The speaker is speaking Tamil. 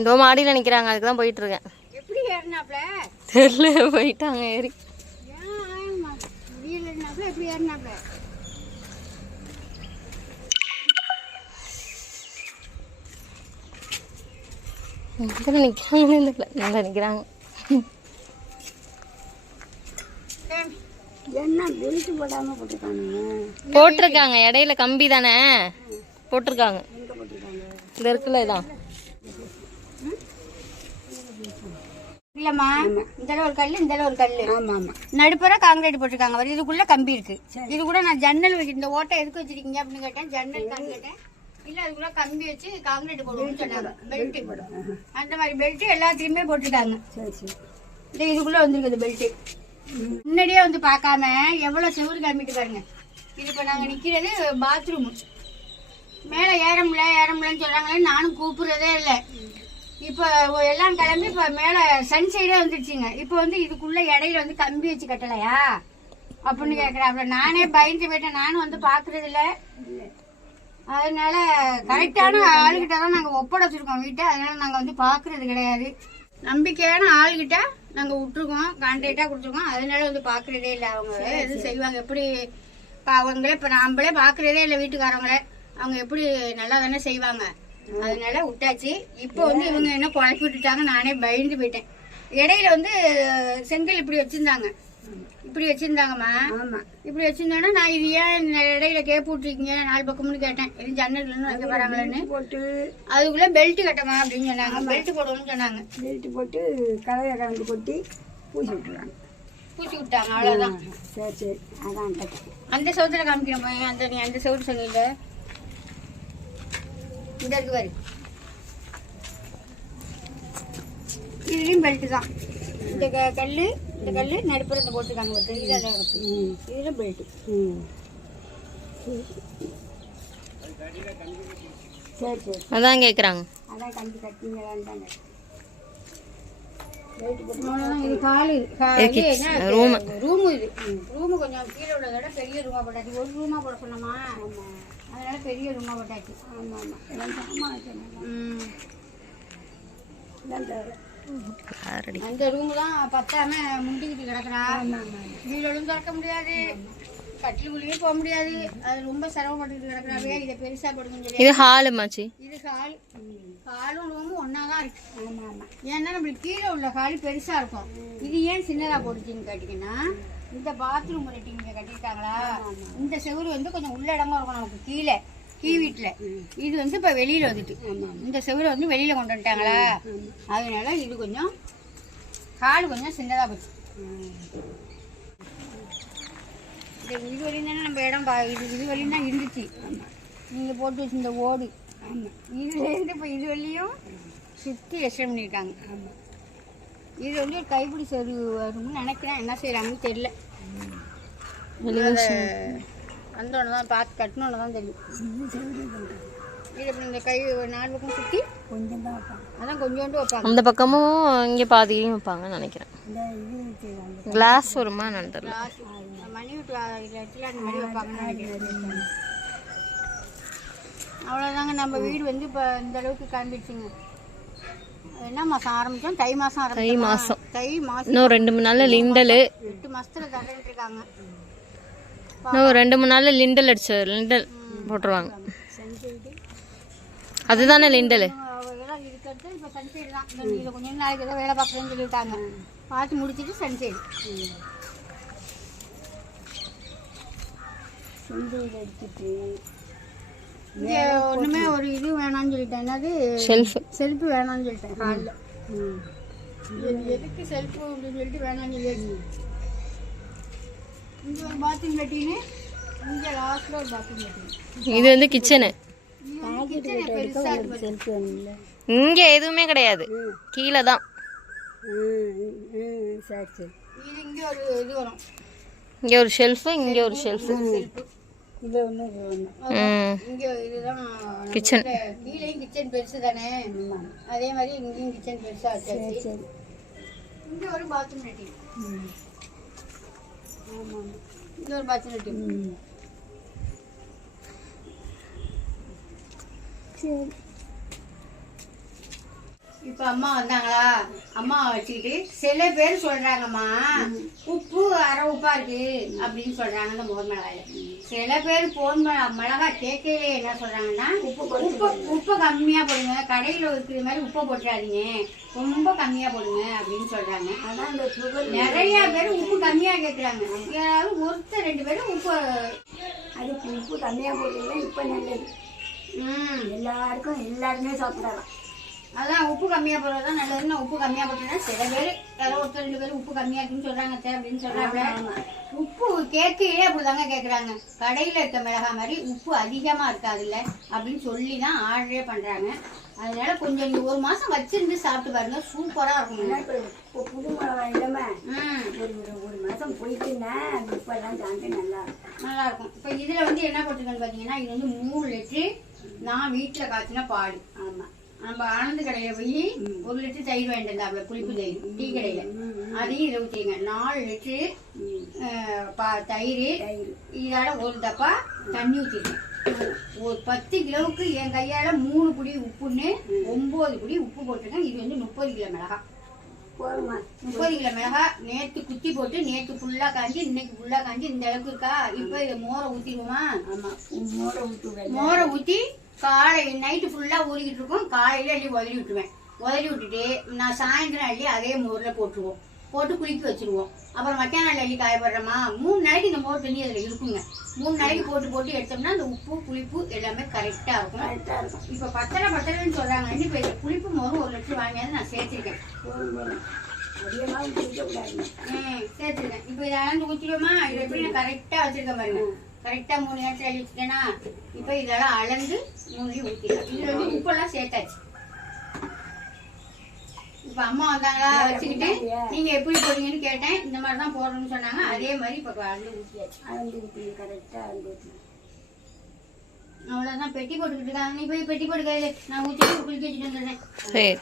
இதோ மாடியில் நிற்கிறாங்க, அதுக்கு தான் போயிட்டு இருக்கேன். எப்படி ஏறினாப்ல தெரியல, போயிட்டாங்க ஏறி. எப்படி ஏறினாப்ல நிற்கிறாங்கன்னு தெரியல, நல்லா நிற்கிறாங்க. என்ன பெல்ட் போடாம போட்டிருக்கானுங்க? போட்டிருக்காங்க, இடையில கம்பி தானே போட்டிருக்காங்க. இந்த இருக்குல்ல இதான் இல்லம்மா, இந்த ஒரு கல்லு, இந்த ஒரு கல்லு. ஆமா ஆமா, நடுப்புற காங்கிரீட் போட்டிருக்காங்க. இதுக்குள்ள கம்பி இருக்கு. இது கூட நான் ஜன்னல் இந்த ஓட்டை எதுக்கு வச்சிருக்கீங்க அப்படின்னு கேட்டேன். ஜன்னல் தான் கேட்டேன். இல்ல அதுக்குள்ள கம்பி வச்சு காங்கிரீட் போடுவோம்னு சொன்னாங்க. பெல்ட் அந்த மாதிரி பெல்ட் எல்லாத்துலயுமே போட்டிருக்காங்க. சரி சரி, இந்த இதுக்குள்ள வந்துருக்குது பெல்ட். முன்னாடியே வந்து பார்க்காம எவ்வளவு செவுறு கிளம்பிட்டு பாருங்க. இது இப்ப நாங்க நிக்கிறது பாத்ரூம். மேல ஏறமுலன்னு சொல்றாங்களே, நானும் கூப்பிடுறதே இல்லை. இப்ப எல்லாம் கிளம்பி இப்ப மேல சன் சைடே வந்துருச்சுங்க. இப்ப வந்து இதுக்குள்ள இடையில வந்து கம்பி வச்சு கட்டலையா அப்படின்னு கேக்குறாப்ல. நானே பயந்து போயிட்டேன். நானும் வந்து பாக்குறது இல்ல. அதனால கரெக்டான ஆளுகிட்ட தான் நாங்க ஒப்படைச்சிருக்கோம் வீட்டை. அதனால நாங்க வந்து பாக்குறது கிடையாது. நம்பிக்கையான ஆளுகிட்ட நாங்க விட்டுருக்கோம், கான்ட்ராக்டா கொடுத்துருக்கோம். அதனால வந்து பாக்குறதே இல்லை. அவங்க எதுவும் செய்வாங்க எப்படி அவங்களே இப்ப நம்மளே பாக்குறதே இல்லை. வீட்டுக்காரங்களே அவங்க எப்படி நல்லா தானே செய்வாங்க. அதனால விட்டாச்சு. இப்போ வந்து இவங்க என்ன குழப்பி விட்டுட்டாங்க. நானே பயந்து போயிட்டேன். இடையில வந்து செங்கல் இப்படி வச்சிருந்தாங்கம்மா. இப்படி வச்சிருந்தோன்னா நான் இது ஏன் இடையில கேப்பு விட்டுருக்கீங்க 4 பக்கம்னு கேட்டேன். இது ஜன்னல் வைக்க வராங்களேன்னு போட்டு அதுக்குள்ள பெல்ட் கட்டமா அப்படின்னு சொன்னாங்க. பெல்ட் போடணும்னு சொன்னாங்க. பெல்ட் போட்டு கலையை கலந்து கொட்டி பூசி விட்டாங்க. அவ்வளவுதான். சரி சரி, அதான் அந்த சவுத்துல காமிக்கிறோம். அந்த நீ அந்த சவுத்து சொன்னீங்க. இந்த இருக்கு பாரு, இதுலயும் பெல்ட் தான். இந்த கல்லு நடுப்புறத்தை போட்டுருக்காங்க. இதுல பெல்ட். சரி சரி, அதான் கேக்குறாங்க. அதான் கம்பி கட்டிங்களான்னு. இது காலு ரூம். இது ரூமு கொஞ்சம் கீழே உள்ளதோட பெரிய ரூமா போட்டாச்சு. ஒரு ரூமா போட சொன்னோமா, அதனால பெரிய ரூமா போட்டாச்சு. ஆமா ஆமா, அந்த ரூம் தான் பத்தாம முண்டிக்கிட்டு கிடக்குறா. வீடோடும் திறக்க முடியாது, கட்டிலுக்குள்ளேயும் போக முடியாது. அது ரொம்ப சிரமப்பட்டுக்கிட்டு கிடக்குறாவே. இதை பெருசா போடுங்கன்னு சொல்லி. இது ஹாலு மாச்சி. இது ஹாலும் ரூமும் ஒன்னாதான் இருக்கு. ஆமா ஆமா, ஏன்னா நம்மளுக்கு கீழே உள்ள ஹால் பெருசா இருக்கும். இது ஏன் சின்னதா போட்டுச்சுன்னு கேட்டீங்கன்னா, இந்த பாத்ரூம் இங்க கட்டிருக்காங்களா, இந்த செவுரு வந்து கொஞ்சம் உள்ள இடமா இருக்கும் நமக்கு கீழே கீ வீட்டுல. இது வந்து இப்ப வெளியில வந்துட்டு, இந்த செவுரை வந்து வெளியில கொண்டு வந்துட்டாங்களா, அதனால இது கொஞ்சம் ஹால் கொஞ்சம் சின்னதா போச்சு. இது வரையும் தானே நம்ம இடம் இது வரையும் தான் இருந்துச்சு. நீங்க போட்டு வச்சு இந்த ஓடு. இதுல இருந்து இப்ப இது வரையும் சுத்தி எக்ஸ்டெண்ட் பண்ணிருக்காங்க. இது வந்து ஒரு கைப்பிடி செரு வரும்னு நினைக்கிறேன். என்ன செய்யறாங்கன்னு தெரியல. வந்தோன்னு தான் பார்த்து கட்டணுன்னு தான் தெரியும். இது இப்படி இந்த கை 4 பக்கம் சுற்றி கொஞ்சம் தான் வைப்பாங்க. அதான் கொஞ்சோண்டு வைப்பாங்க. அந்த பக்கமும் இங்கே பாதியும் வைப்பாங்கன்னு நினைக்கிறேன். கிளாஸ் வருமா தெரியல. மணி விட்டு இடத்துல அந்த மாதிரி வைப்பாங்கன்னு நினைக்கிறேன். அவ்வளோதாங்க. நம்ம வீடு வந்து இப்போ இந்த அளவுக்கு கிளம்பிடுச்சுங்க. என்ன மாதம் ஆரம்பித்தோம்? தை மாதம் ஆரம்பிச்சோம். தை மாதம் இன்னும் 2-3 நாளில் லிண்டல். 8 மாதத்துல தரேன்னு இருக்காங்க. இன்னும் 2-3 நாளில் லிண்டல் லிண்டல் போட்டுருவாங்க. அதுதானே லிண்டல். இருக்கிறது இப்போ சன்சைடு தான். இதில் கொஞ்சம் நாளைக்கு ஏதோ வேலை பார்க்குறேன்னு சொல்லிட்டாங்க. பார்த்து முடிச்சுட்டு சன்சைடு எடுத்துட்டு இங்கே ஒன்றுமே ஒரு இது வேணான்னு சொல்லிட்டேன். என்னது செல்ஃபு வேணான்னு சொல்லிட்டேன். ஹாலில் எதுக்கு செல்ஃபு அப்படின்னு சொல்லிட்டு வேணான்னு சொல்லிட்டு இங்கே ஒரு பாத்ரூம் கட்டின்னு இங்கே லாஸ்ட்டில் ஒரு பாத்ரூம் கட்டினேன். இது வந்து கிச்சனு. இங்கே எதுவுமே கிடையாது, கீழே தான். சரி சரி, இது இங்கே ஒரு இது வரும். இங்கே ஒரு ஷெல்ஃபு, இங்கே ஒரு ஷெல்ஃபு. இது ஒன்று இங்கே இதுதான் கிச்சன். கீழேயும் கிச்சன் பெருசு தானே, அதே மாதிரி இங்கேயும் கிச்சன் பெருசாக வச்சாச்சு. சரி, இங்கே ஒரு பாத்ரூம் கட்டி. ஆமாம், இங்கே ஒரு பாத்ரூம் கட்டி. சரி. இப்ப அம்மா வந்தாங்களா, அம்மா வச்சுக்கிட்டு சில பேர் சொல்றாங்கம்மா உப்பு அரை உப்பா இருக்கு அப்படின்னு சொல்றாங்க இந்த மோர் மிளகாயில. சில பேர் போன் மிளகாய் கேட்கவே என்ன சொல்றாங்கன்னா உப்பு கம்மியா போடுங்க, கடையில இருக்கிற மாதிரி உப்பை போட்டுறாதீங்க, ரொம்ப கம்மியா போடுங்க அப்படின்னு சொல்றாங்க. நிறைய பேர் உப்பு கம்மியா கேட்கறாங்க. யாராவது ஒருத்தர் 2 பேரும் உப்பு அதுக்கு உப்பு கம்மியா போடுறீங்க. இப்ப நல்லது, எல்லாருமே சாப்பிடலாம். அதான் உப்பு கம்மியா போடுறதுதான் நல்லதுன்னு உப்பு கம்மியா போட்டேன்னா சில பேர் யாரோ ஒருத்தர் 2 பேரும் உப்பு கம்மியா இருக்குன்னு சொல்றாங்க அப்படின்னு சொல்றாங்க. உப்பு கேட்கையே அப்படிதாங்க கேக்குறாங்க. கடையில இருக்க மிளகாய் மாதிரி உப்பு அதிகமா இருக்காதுல்ல அப்படின்னு சொல்லிதான் ஆர்டரே பண்றாங்க. அதனால கொஞ்சம் நீங்க 1 மாசம் வச்சிருந்து சாப்பிட்டு பாருங்க, சூப்பரா இருக்கும். புது மிளகாய் இல்லாம ஒரு மாசம் போயிட்டுன்னா அந்த உப்பெல்லாம் தாண்டி நல்லா இருக்கும். இப்ப இதுல வந்து என்ன போட்டிருக்கேன்னு பாத்தீங்கன்னா, இது வந்து 3 லிட்டரு நான் வீட்டுல காய்ச்சின பால். ஆமா, நம்ம ஆனந்த கடையில போய் 1 லிட்டர் தயிர் வேண்டியிருந்தாப்புல, புளிப்பு தயிர் டீ கடையில, அதையும் இதை ஊற்றிங்க. 4 லிட்டரு தயிர், இதோட 1 டப்பா தண்ணி ஊற்றிருக்கேன். ஒரு 10 கிலோவுக்கு என் கையால 3 புடி உப்புன்னு 9 புடி உப்பு போட்டிருக்கேன். இது வந்து 30 கிலோ மிளகாய். 30 கிலோ மிளகாய் நேற்று குத்தி போட்டு நேற்று ஃபுல்லா காஞ்சி இன்னைக்கு ஃபுல்லா காஞ்சி இந்த அளவுக்கு இருக்கா. இப்ப இதை மோரை ஊத்திடுவோமா? ஆமா, மோரை ஊத்தி காலை நைட்டு ஃபுல்லா ஊறிக்கிட்டு இருக்கும். காலையில அள்ளி உதறி விட்டுருவேன். உதறி விட்டுட்டு நான் சாயந்தரம் அள்ளி அதே மோர்ல போட்டுருவோம். போட்டு குளிக்க வச்சிருவோம். அப்புறம் மத்தியான அள்ளி காயப்படுறோமா, 3 நாளைக்கு இந்த மோர் தண்ணி அதுல இருக்குங்க. 3 நாளைக்கு போட்டு எடுத்தோம்னா அந்த உப்பு புளிப்பு எல்லாமே கரெக்டா இருக்கும். இப்ப பத்தலைன்னு சொல்றாங்க. இப்ப இந்த புளிப்பு மோரும் 1 லிட்டர் வாங்கியாவது நான் சேர்த்திருக்கேன். சேர்த்திருக்கேன். இப்ப இதை அளந்து ஊற்றிடுவோமா? இதை எப்படி நான் கரெக்டா வச்சிருக்கேன் பாருங்க. கரெக்டா 3 நேரத்தில் அள்ளி வச்சுட்டேன்னா இப்ப இதெல்லாம் அளந்து 3 ஊற்றிடலாம். இதுல வந்து உப்பெல்லாம் சேர்த்தாச்சு. இப்ப அம்மா வந்தாங்களா வச்சுக்கிட்டு நீங்க எப்படி போடுவீங்கன்னு கேட்டேன். இந்த மாதிரிதான் போடணும்னு சொன்னாங்க. அதே மாதிரி இப்ப அளந்து ஊற்றியாச்சு. அவ்வளவுதான். பெட்டி போட்டுக்கிட்டு இருக்காங்க. நீ போய் பெட்டி போட்டு நான் ஊற்றி குளிக்க வச்சுட்டு வந்துடுறேன். சரி.